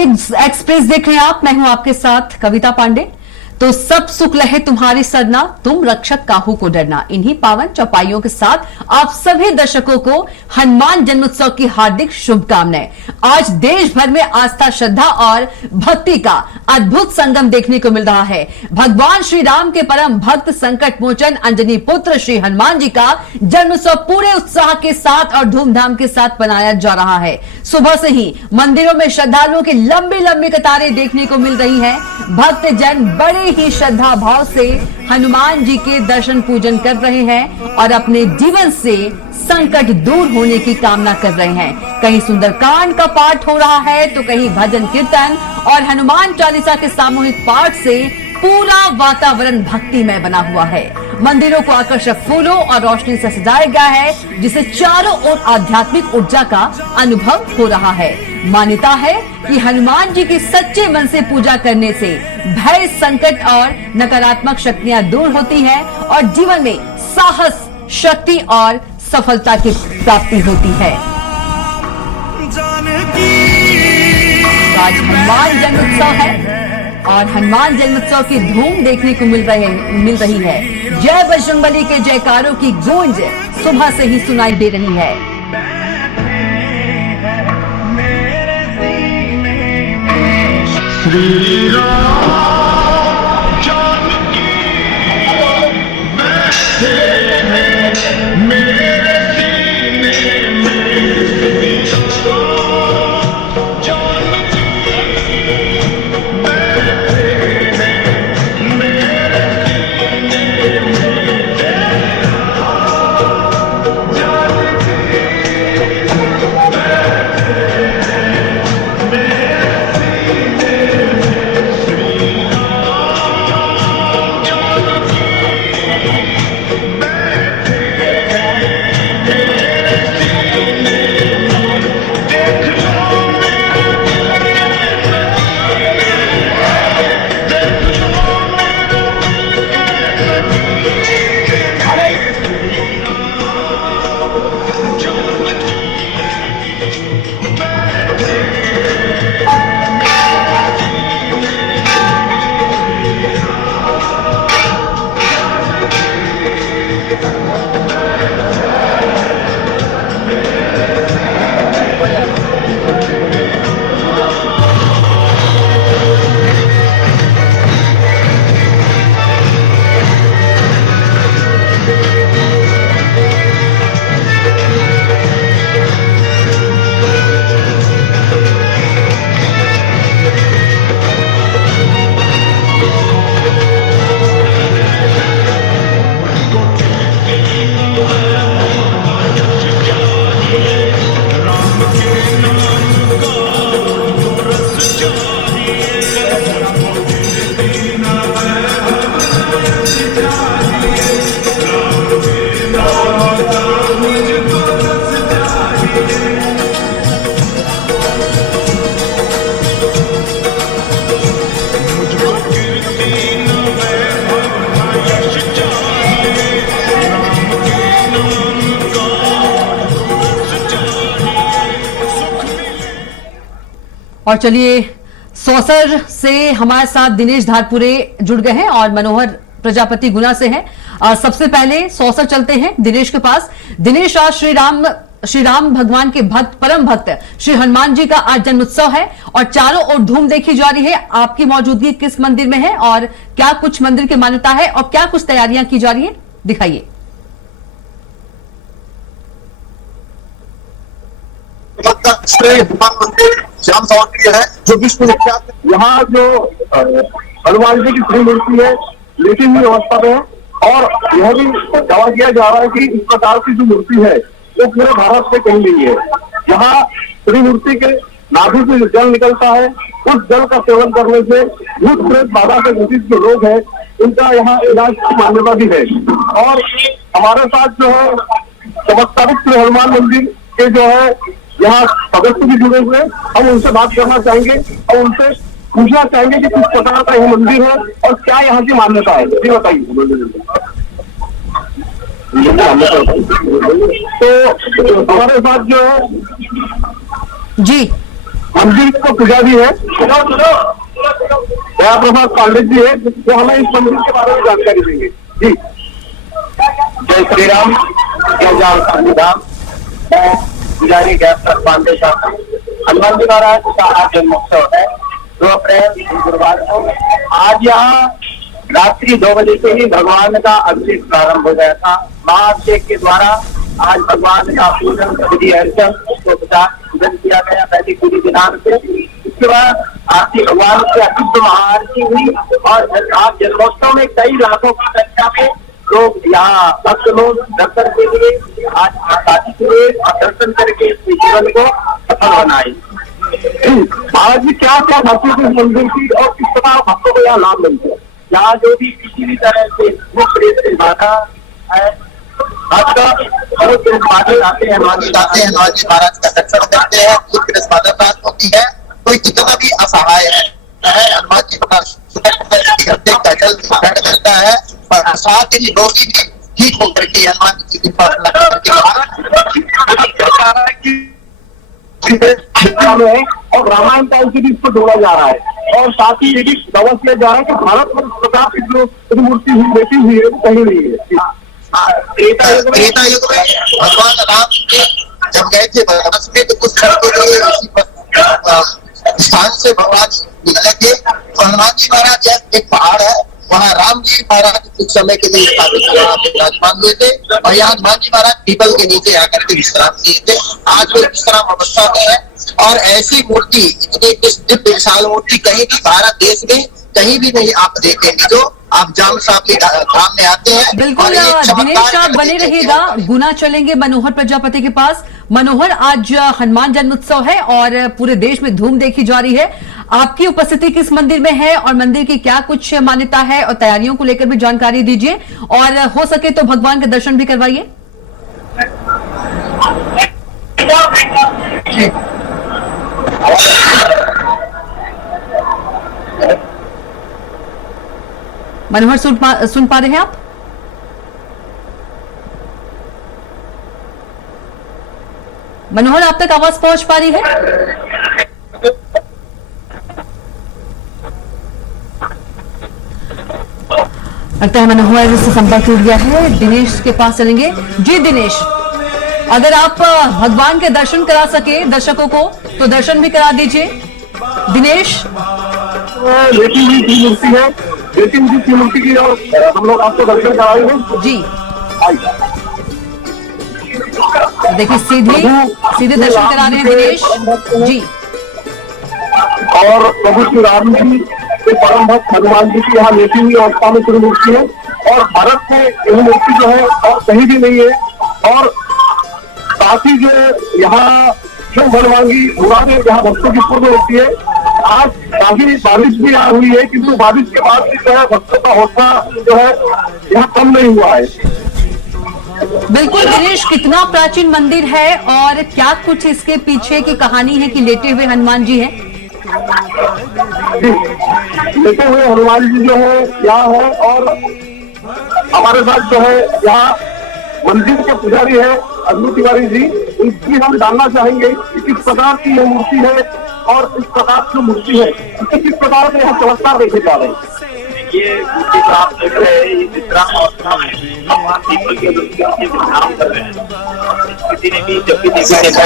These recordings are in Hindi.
आजादी एक्सप्रेस देख रहे हैं आप, मैं हूं आपके साथ कविता पांडे। तो सब सुख लहे तुम्हारी सरना, तुम रक्षक काहू को डरना। इन्हीं पावन चौपाइयों के साथ आप सभी दर्शकों को हनुमान जन्मोत्सव की हार्दिक शुभकामनाएं। आज देश भर में आस्था, श्रद्धा और भक्ति का अद्भुत संगम देखने को मिल रहा है। भगवान श्री राम के परम भक्त, संकट मोचन, अंजनी पुत्र श्री हनुमान जी का जन्मोत्सव पूरे उत्साह के साथ और धूमधाम के साथ मनाया जा रहा है। सुबह से ही मंदिरों में श्रद्धालुओं की लंबी लंबी कतारें देखने को मिल रही हैं। भक्त जन बड़े ही श्रद्धा भाव से हनुमान जी के दर्शन पूजन कर रहे हैं और अपने जीवन से संकट दूर होने की कामना कर रहे हैं। कहीं सुंदरकांड का पाठ हो रहा है तो कहीं भजन कीर्तन और हनुमान चालीसा के सामूहिक पाठ से पूरा वातावरण भक्तिमय बना हुआ है। मंदिरों को आकर्षक फूलों और रोशनी से सजाया गया है, जिसे चारों ओर आध्यात्मिक ऊर्जा का अनुभव हो रहा है। मान्यता है कि हनुमान जी की सच्चे मन से पूजा करने से भय, संकट और नकारात्मक शक्तियां दूर होती हैं और जीवन में साहस, शक्ति और सफलता की प्राप्ति होती है। आज हनुमान जन्मोत्सव है और हनुमान जन्मोत्सव की धूम देखने को मिल रही है। जय बजरंगबली के जयकारों की गूंज सुबह से ही सुनाई दे रही है। श्री राम जानकी बैठे हैं मेरे सीने में, जानकी बैठे हैं मेरे सीने में, जानकी और चलिए, सौसर से हमारे साथ दिनेश धारपुरे जुड़ गए हैं और मनोहर प्रजापति गुना से हैं। और सबसे पहले सौसर चलते हैं दिनेश के पास। दिनेश, आज श्री राम भगवान के भक्त, परम भक्त श्री हनुमान जी का आज जन्मोत्सव है और चारों ओर धूम देखी जा रही है। आपकी मौजूदगी किस मंदिर में है और क्या कुछ मंदिर की मान्यता है और क्या कुछ तैयारियां की जा रही है, दिखाइए। श्याम सावंती है जो विश्व विख्यात है। यहाँ जो हनुमान जी की श्री मूर्ति है लेकिन भी अवस्था में है और यह भी दावा किया जा रहा है कि इस प्रकार की जो मूर्ति है वो पूरे भारत में कहीं नहीं है। यहाँ श्री मूर्ति के नाभि से जल निकलता है, उस जल का सेवन करने से भूत प्रेत बाधा से ग्रसित जो लोग हैं उनका यहाँ इलाज की मान्यता भी है। और हमारे साथ जो है चमत्कारिक श्री हनुमान मंदिर के जो है यहाँ सदस्य भी जुड़े हुए, हम उनसे बात करना चाहेंगे और उनसे पूछना चाहेंगे कि किस प्रकार का यह मंदिर है और क्या यहाँ की मान्यता है। जी बताइए। तो हमारे साथ जो है जी मंदिर का पुजारी है दया प्रसाद पांडे जी है, जो हमें इस मंदिर के बारे में जानकारी देंगे। जी, जय श्री राम, जय जय श्री राम। मैं पुजारी दया प्रसाद पांडे साहब। हनुमान जी महाराज का आज जन्मोत्सव है 2 अप्रैल गुरुवार को। आज यहाँ रात्रि 2 बजे से ही भगवान का अभिषेक प्रारंभ हो गया था। महाअभिषेक के द्वारा आज भगवान का पूजन, विधि अर्चन, पूजन किया गया वैदिक विधि विधान से। इसके बाद आरती, भगवान की अशुद्ध महाआरती हुई और आज जन्मोत्सव में कई लाखों की संख्या में लोग यहाँ भक्त लोग दर्शन के लिए आज शादी हुए और दर्शन करके इस जीवन को सफल बनाए। महाराज जी, क्या क्या खासियत है इस मंदिर की और किस प्रकार भक्तों को यहाँ लाभ मिलता है? यहाँ जो भी किसी भी तरह से प्रेत से बाधा है, आते हैं हनुमान जी महाराज का दर्शन करते हैं, उसकी बाधा प्राप्त होती है। कोई कितना भी असहाय है हनुमान जी पैदल करता है और साथ ही रोगी भी ठीक होकर के हनुमान जी की कृपा में और रामायण काल से भी इसको जोड़ा जा रहा है और साथ ही ये भी दावा किया जा रहा है कि भारत में प्रकार की जो मूर्ति हुई बैठी हुई है वो कहीं नहीं है। त्रेता युग में भगवान राम के जब गए थे वनवास में तो कुछ स्थान से भगवान निकले थे। तो हनुमान जी महाराज एक पहाड़ है, वहाँ राम जी महाराज कुछ समय के लिए स्थापित विराजमान हुए थे और यहाँ हनुमान जी महाराज पीपल के नीचे आकर के विश्राम किए थे। आज वो विश्राम अवस्था में है और ऐसी मूर्ति, दिव्य विशाल मूर्ति कहीं भी भारत देश में कहीं भी नहीं आप देखेंगे। जो आप जाम साहब के धाम में आते हैं। बिल्कुल दिनेश, आप बने रहिएगा, गुना चलेंगे मनोहर प्रजापति के पास। मनोहर, आज हनुमान जन्मोत्सव है और पूरे देश में धूम देखी जा रही है। आपकी उपस्थिति किस मंदिर में है और मंदिर की क्या कुछ मान्यता है और तैयारियों को लेकर भी जानकारी दीजिए और हो सके तो भगवान के दर्शन भी करवाइए। मनोहर, सुन पा रहे हैं आप? मनोहर, आप तक आवाज पहुंच पा रही है? लगता है मनोहर से संपर्क टूट गया है। दिनेश के पास चलेंगे। जी दिनेश, अगर आप भगवान के दर्शन करा सके दर्शकों को तो दर्शन भी करा दीजिए। दिनेश, लेटी हुई मूर्ति है, लेकिन जिस मूर्ति की और हम लोग आपको दर्शन कराएंगे। जी देखिए, सीधे दर्शन करा रहे हैं दिनेश जी। और प्रभु श्री राम जी के परम भक्त हनुमान जी की यहाँ लेटी हुई अवस्था में शुरू मूर्ति है और भारत में यह मूर्ति जो है और कहीं भी नहीं है। और साथ ही जो यहाँ जो मनमांगी मुरादें यहाँ भक्तों की पूर्ण होती है। आज काफी बारिश भी यहाँ हुई है, किंतु बारिश के बाद भी जो है भक्तों का हौसला जो है यहाँ कम नहीं हुआ है। बिल्कुल दिनेश, कितना प्राचीन मंदिर है और क्या कुछ इसके पीछे की कहानी है कि लेटे हुए हनुमान जी हैं? लेटे हुए हनुमान जी जो है यहाँ है और हमारे साथ जो है यहाँ मंदिर के पुजारी है अग्नि तिवारी जी। इनकी हम जानना चाहेंगे कि किस प्रकार की ये मूर्ति है और इस प्रकार की मूर्ति है इसे किस प्रकार के यहाँ चमत्कार देखे जा रहे हैं। ये मूर्ति प्राप्त देख रहे हैं, ये विश्राम अवस्था में भगवान पीपल के विश्राम कर रहे हैं। किसी ने भी जब भी देखा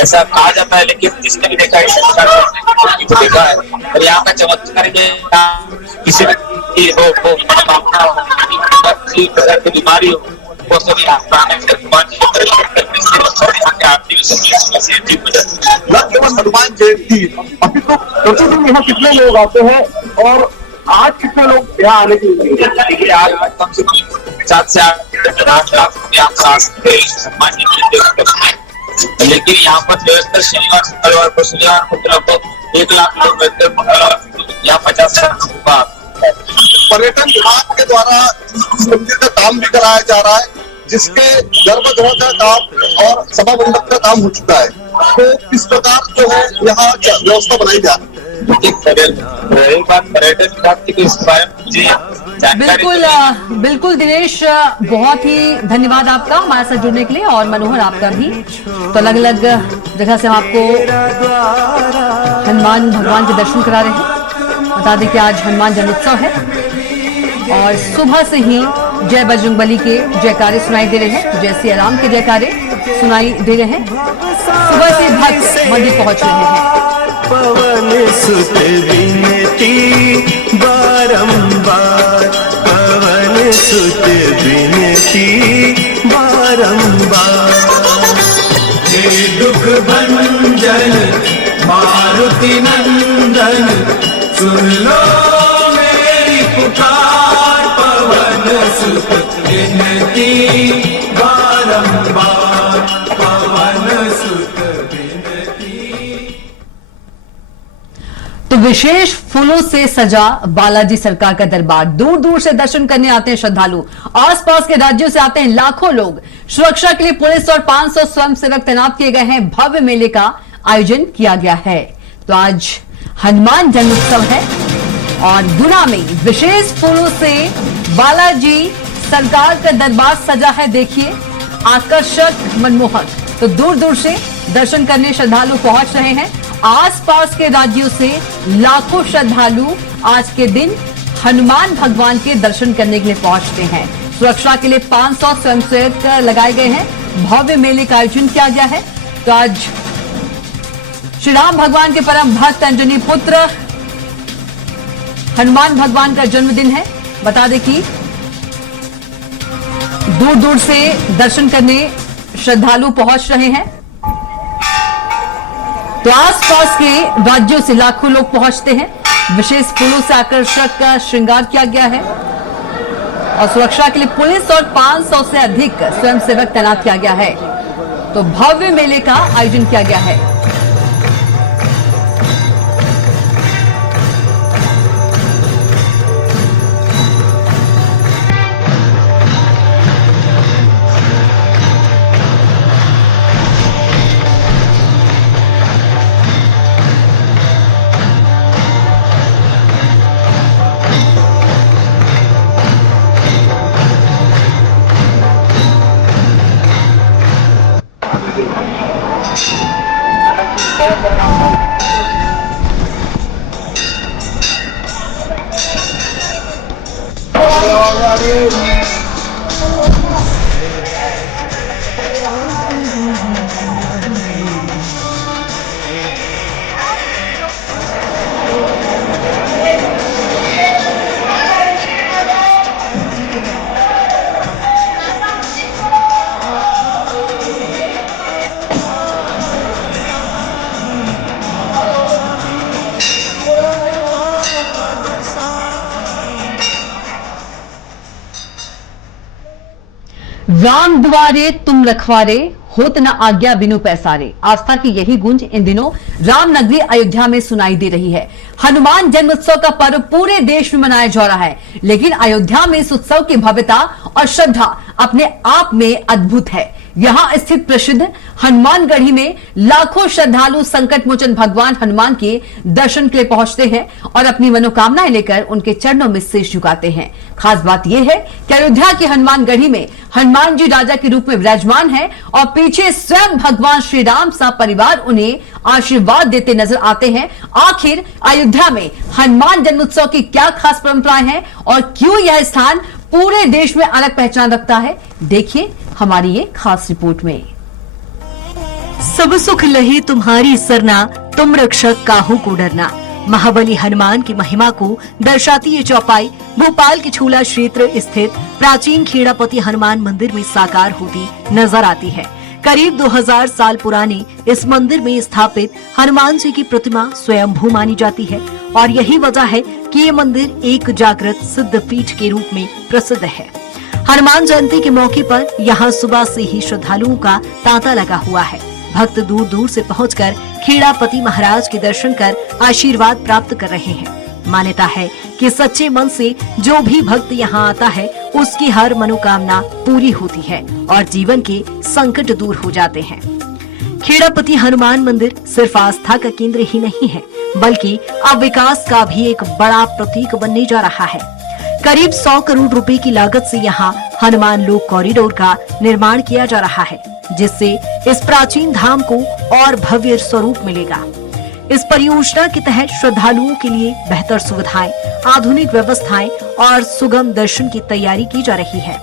ऐसा कहा जाता है, लेकिन जिसने भी देखा देखा है और यहाँ का चमत्कार किसी प्रकार की बीमारी हो वो सभी हनुमान जयंती अभी तो प्रतिदिन यहाँ कितने लोग आते हैं और आज कितने लोग यहाँ आने के लिए? आज कम से कम 7 से 8 लाख हनुमान जी, लेकिन यहाँ पर व्यवस्था शनिवार शुक्रवार को शनिवार को लगभग 1 लाख लोग रहते हैं। यहाँ 50,000 पर्यटन विभाग के द्वारा मंदिर का काम भी कराया जा रहा है, जिसके गर्भगृह का काम और सभा मंडप का काम हो चुका है। तो किस प्रकार जो है यहाँ व्यवस्था बनाई जा रही है? एक बात पर्यटन विभाग की इस बारे में मुझे जानकारी बिल्कुल दिनेश, बहुत ही धन्यवाद आपका हमारे साथ जुड़ने के लिए, और मनोहर आपका भी। तो अलग अलग जगह से हम आपको हनुमान भगवान के दर्शन करा रहे हैं। बता दें कि आज हनुमान जन्मोत्सव है और सुबह से ही जय बजरंगबली के जयकारे सुनाई दे रहे हैं, जय सिया राम के जयकारे सुनाई दे रहे हैं। सुबह से भक्त मंदिर पहुंच रहे हैं। पवन सुत विनती बारंबार, पवन सुत विनती बारंबार। हे दुख भंजन मारुति नंदन, सुन लो मेरी पुकार, पवन सुत विनती बारंबार, पवन सुत विनती। तो विशेष फूलों से सजा बालाजी सरकार का दरबार, दूर दूर से दर्शन करने आते हैं श्रद्धालु, आसपास के राज्यों से आते हैं लाखों लोग। सुरक्षा के लिए पुलिस और 500 स्वयंसेवक तैनात किए गए हैं। भव्य मेले का आयोजन किया गया है। तो आज हनुमान जन्मोत्सव है और गुना में विशेष फूलों से बालाजी सरकार का दरबार सजा है। देखिए, आकर्षक, मनमोहक। तो दूर दूर से दर्शन करने श्रद्धालु पहुंच रहे हैं। आसपास के राज्यों से लाखों श्रद्धालु आज के दिन हनुमान भगवान के दर्शन करने के लिए पहुंचते हैं। सुरक्षा के लिए 500 स्वयंसेवक लगाए गए हैं। भव्य मेले का आयोजन किया गया है। तो आज श्री राम भगवान के परम भक्त अंजनी पुत्र हनुमान भगवान का जन्मदिन है। बता दें कि दूर दूर से दर्शन करने श्रद्धालु पहुंच रहे हैं। तो आसपास के राज्यों से लाखों लोग पहुंचते हैं। विशेष फूलों से आकर्षक का श्रृंगार किया गया है और सुरक्षा के लिए पुलिस और 500 से अधिक स्वयंसेवक तैनात किया गया है। तो भव्य मेले का आयोजन किया गया है। राम द्वारे तुम रखवारे, होत न आज्ञा बिनु पैसारे। आस्था की यही गूंज इन दिनों रामनगरी अयोध्या में सुनाई दे रही है। हनुमान जन्मोत्सव का पर्व पूरे देश में मनाया जा रहा है, लेकिन अयोध्या में इस उत्सव की भव्यता और श्रद्धा अपने आप में अद्भुत है। यहां स्थित प्रसिद्ध हनुमानगढ़ी में लाखों श्रद्धालु संकट मोचन भगवान हनुमान के दर्शन के लिए पहुंचते हैं और अपनी मनोकामनाएं लेकर उनके चरणों में शीश झुकाते हैं। खास बात यह है कि अयोध्या की हनुमानगढ़ी में हनुमान जी राजा के रूप में विराजमान है और पीछे स्वयं भगवान श्री राम सा परिवार उन्हें आशीर्वाद देते नजर आते हैं। आखिर अयोध्या में हनुमान जन्मोत्सव की क्या खास परंपराएं हैं और क्यों यह स्थान पूरे देश में अलग पहचान रखता है, देखिए हमारी ये खास रिपोर्ट में। सब सुख लहे तुम्हारी सरना, तुम रक्षक काहू को डरना। महाबली हनुमान की महिमा को दर्शाती ये चौपाई भोपाल के झूला क्षेत्र स्थित प्राचीन खेड़ापति हनुमान मंदिर में साकार होती नजर आती है। करीब 2000 साल पुराने इस मंदिर में स्थापित हनुमान जी की प्रतिमा स्वयंभू मानी जाती है और यही वजह है कि ये मंदिर एक जागृत सिद्ध पीठ के रूप में प्रसिद्ध है। हनुमान जयंती के मौके पर यहाँ सुबह से ही श्रद्धालुओं का तांता लगा हुआ है। भक्त दूर दूर से पहुंचकर खेड़ापति महाराज के दर्शन कर आशीर्वाद प्राप्त कर रहे हैं। मान्यता है कि सच्चे मन से जो भी भक्त यहाँ आता है उसकी हर मनोकामना पूरी होती है और जीवन के संकट दूर हो जाते हैं। खेड़ापति हनुमान मंदिर सिर्फ आस्था का केंद्र ही नहीं है, बल्कि अब विकास का भी एक बड़ा प्रतीक बनने जा रहा है। करीब 100 करोड़ रुपए की लागत से यहाँ हनुमान लोक कॉरिडोर का निर्माण किया जा रहा है, जिससे इस प्राचीन धाम को और भव्य स्वरूप मिलेगा। इस परियोजना के तहत श्रद्धालुओं के लिए बेहतर सुविधाएं, आधुनिक व्यवस्थाएं और सुगम दर्शन की तैयारी की जा रही है।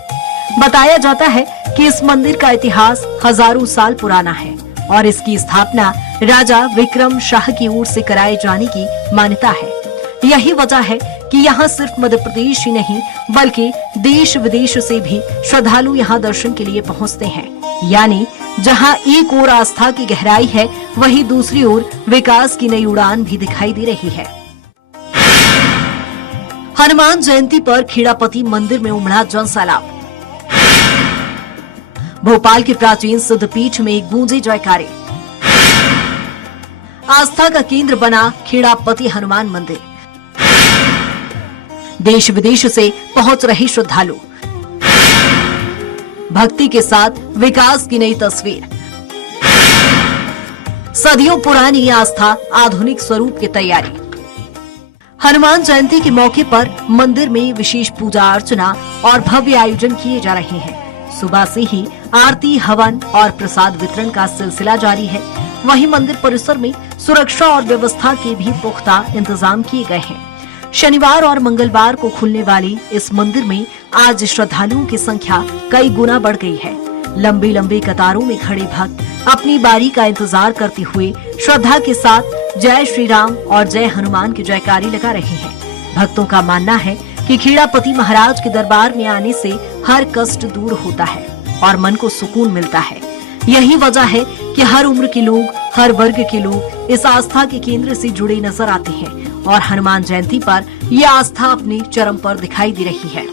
बताया जाता है कि इस मंदिर का इतिहास हजारों साल पुराना है और इसकी स्थापना राजा विक्रम शाह की ओर से कराए जाने की मान्यता है। यही वजह है कि यहाँ सिर्फ मध्य प्रदेश ही नहीं बल्कि देश विदेश से भी श्रद्धालु यहाँ दर्शन के लिए पहुँचते हैं। यानी जहाँ एक ओर आस्था की गहराई है, वहीं दूसरी ओर विकास की नई उड़ान भी दिखाई दे रही है। हनुमान जयंती पर खेड़ापति मंदिर में उमड़ा जनसैलाब। भोपाल के प्राचीन सिद्धपीठ में गूंजे जयकारे। आस्था का केंद्र बना खेड़ापति हनुमान मंदिर। देश विदेश से पहुंच रहे श्रद्धालु। भक्ति के साथ विकास की नई तस्वीर। सदियों पुरानी आस्था आधुनिक स्वरूप की तैयारी। हनुमान जयंती के मौके पर मंदिर में विशेष पूजा अर्चना और भव्य आयोजन किए जा रहे हैं। सुबह से ही आरती, हवन और प्रसाद वितरण का सिलसिला जारी है। वहीं मंदिर परिसर में सुरक्षा और व्यवस्था के भी पुख्ता इंतजाम किए गए हैं। शनिवार और मंगलवार को खुलने वाली इस मंदिर में आज श्रद्धालुओं की संख्या कई गुना बढ़ गई है। लंबी लंबी कतारों में खड़े भक्त अपनी बारी का इंतजार करते हुए श्रद्धा के साथ जय श्री राम और जय हनुमान की जयकारी लगा रहे हैं। भक्तों का मानना है कि खेड़ापति महाराज के दरबार में आने से हर कष्ट दूर होता है और मन को सुकून मिलता है। यही वजह है कि हर उम्र के लोग, हर वर्ग के लोग इस आस्था के केंद्र से जुड़े नजर आते हैं और हनुमान जयंती पर ये आस्था अपने चरम पर दिखाई दे रही है।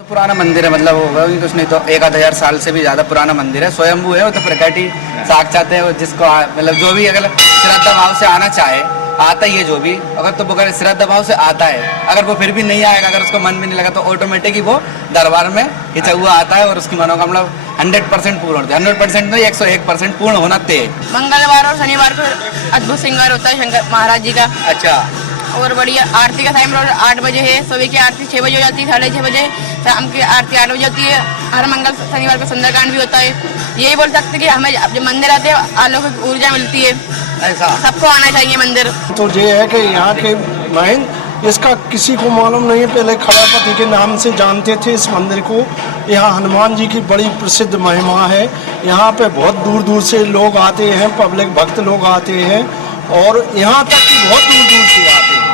पुराना मंदिर है, मतलब होगा कुछ नहीं तो 1000 साल से भी ज्यादा पुराना मंदिर है। स्वयंभू है, वो तो प्रकटी साक्षात है। जिसको मतलब जो भी अगर श्रद्धा भाव से आना चाहे आता ही है। जो भी अगर तो बगैर श्रद्धा भाव से आता है, अगर वो फिर भी नहीं आएगा, अगर उसको मन में नहीं लगा तो ऑटोमेटिक ही वो दरबार में हिचा हुआ आता है और उसकी मनोकामना 100% पूर्ण होती है। 100% नहीं 101% पूर्ण होना तय। मंगलवार और शनिवार को अद्भुत श्रृंगार होता है शंकर महाराज जी का। अच्छा। और बढ़िया आरती का टाइम 8 बजे है। सुबह की आरती 6 बजे हो जाती है, 6:30 बजे। शाम की आरती 8 बजे होती है। हर मंगल शनिवार को सुंदरकांड भी होता है। यही बोल सकते कि हमें जब मंदिर आते हैं अलौकिक ऊर्जा मिलती है। ऐसा सबको आना चाहिए मंदिर। तो ये है कि यहाँ के महन इसका किसी को मालूम नहीं है। पहले खेड़ापति के नाम से जानते थे इस मंदिर को। यहाँ हनुमान जी की बड़ी प्रसिद्ध महिमा है। यहाँ पे बहुत दूर दूर से लोग आते हैं, पब्लिक भक्त लोग आते हैं और यहाँ तक कि बहुत दूर दूर से आते हैं।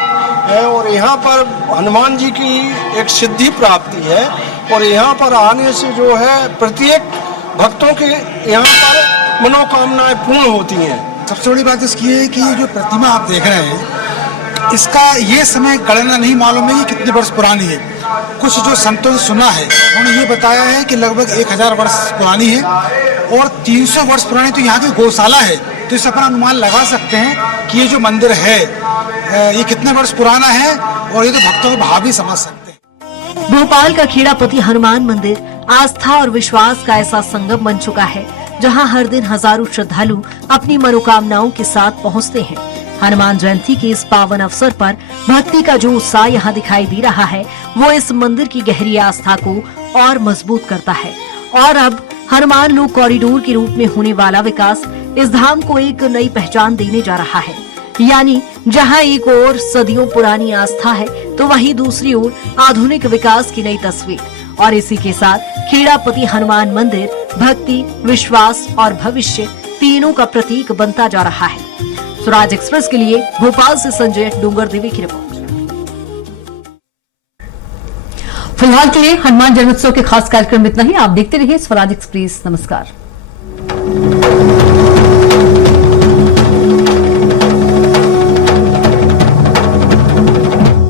और यहाँ पर हनुमान जी की एक सिद्धि प्राप्ति है और यहाँ पर आने से जो है प्रत्येक भक्तों के यहाँ पर मनोकामनाएं पूर्ण होती हैं। सबसे बड़ी बात इसकी है कि ये जो प्रतिमा आप देख रहे हैं, इसका ये समय गणना नहीं मालूम है कि कितने वर्ष पुरानी है। कुछ जो संतों ने सुना है उन्होंने ये बताया है कि लगभग 1000 वर्ष पुरानी है और 300 वर्ष पुरानी तो यहाँ की गौशाला है। तो इस अपना अनुमान लगा सकते हैं कि ये जो मंदिर है ये कितने वर्ष पुराना है और ये तो भक्तों के भाव भी समझ सकते हैं। भोपाल का खेड़ापति हनुमान मंदिर आस्था और विश्वास का ऐसा संगम बन चुका है जहां हर दिन हजारों श्रद्धालु अपनी मनोकामनाओं के साथ पहुंचते हैं। हनुमान जयंती के इस पावन अवसर पर भक्ति का जो उत्साह यहाँ दिखाई दे रहा है वो इस मंदिर की गहरी आस्था को और मजबूत करता है। और अब हनुमान लोक कॉरिडोर के रूप में होने वाला विकास इस धाम को एक नई पहचान देने जा रहा है। यानी जहां एक ओर सदियों पुरानी आस्था है तो वहीं दूसरी ओर आधुनिक विकास की नई तस्वीर। और इसी के साथ खेड़ापति हनुमान मंदिर भक्ति, विश्वास और भविष्य तीनों का प्रतीक बनता जा रहा है। स्वराज एक्सप्रेस के लिए भोपाल से संजय डूंगरदेवी की रिपोर्ट। फिलहाल के लिए हनुमान जन्मोत्सव के खास कार्यक्रम इतना ही। आप देखते रहिए स्वराज एक्सप्रेस। नमस्कार।